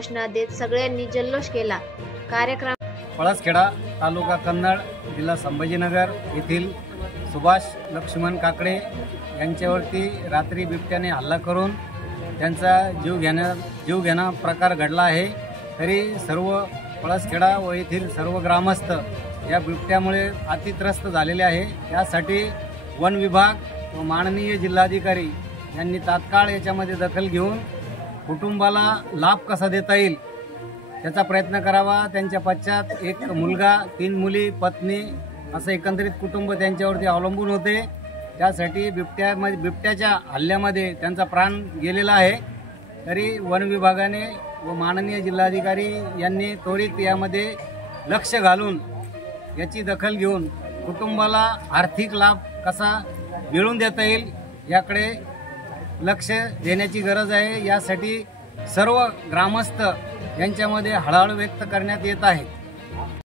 घोषणा देत सगळ्यांनी जल्लोष केला। कार्यक्रम पळसखेडा, तालुका कन्नड, जिल्हा संभाजीनगर येथील सुभाष लक्ष्मण काकडे यांच्यावरती रात्री बिबट्याने हल्ला करून त्यांचा जीव घेणा प्रकार घडला आहे। तरी सर्व पळसखेडा व येथील सर्व ग्रामस्थ या बिबट्यामुळे अतित्रस्त झालेले आहे। यासाठी वन विभाग व माननीय जिल्हाधिकारी यांनी तात्काळ याच्यामध्ये दखल घेऊन कुटुंबाला लाभ कसा देता येईल याचा प्रयत्न करावा। त्यांच्या पश्चात एक मुलगा, 3 मुली, पत्नी असं एकंदरीत कुटुंब त्यांच्यावरती अवलंबून होते। त्यासाठी बिबट्याच्या हल्ल्यामध्ये त्यांचा प्राण गेलेला आहे। तरी वन विभागाने व माननीय जिल्हाधिकारी यांनी त्वरित यामध्ये लक्ष घालून याची दखल घेऊन कुटुंबाला आर्थिक लाभ कसा मिळवून देता येईल याकडे लक्ष देण्याची गरज आहे। यासाठी सर्व ग्रामस्थ यांच्यामध्ये हळहळ व्यक्त करण्यात येत आहे।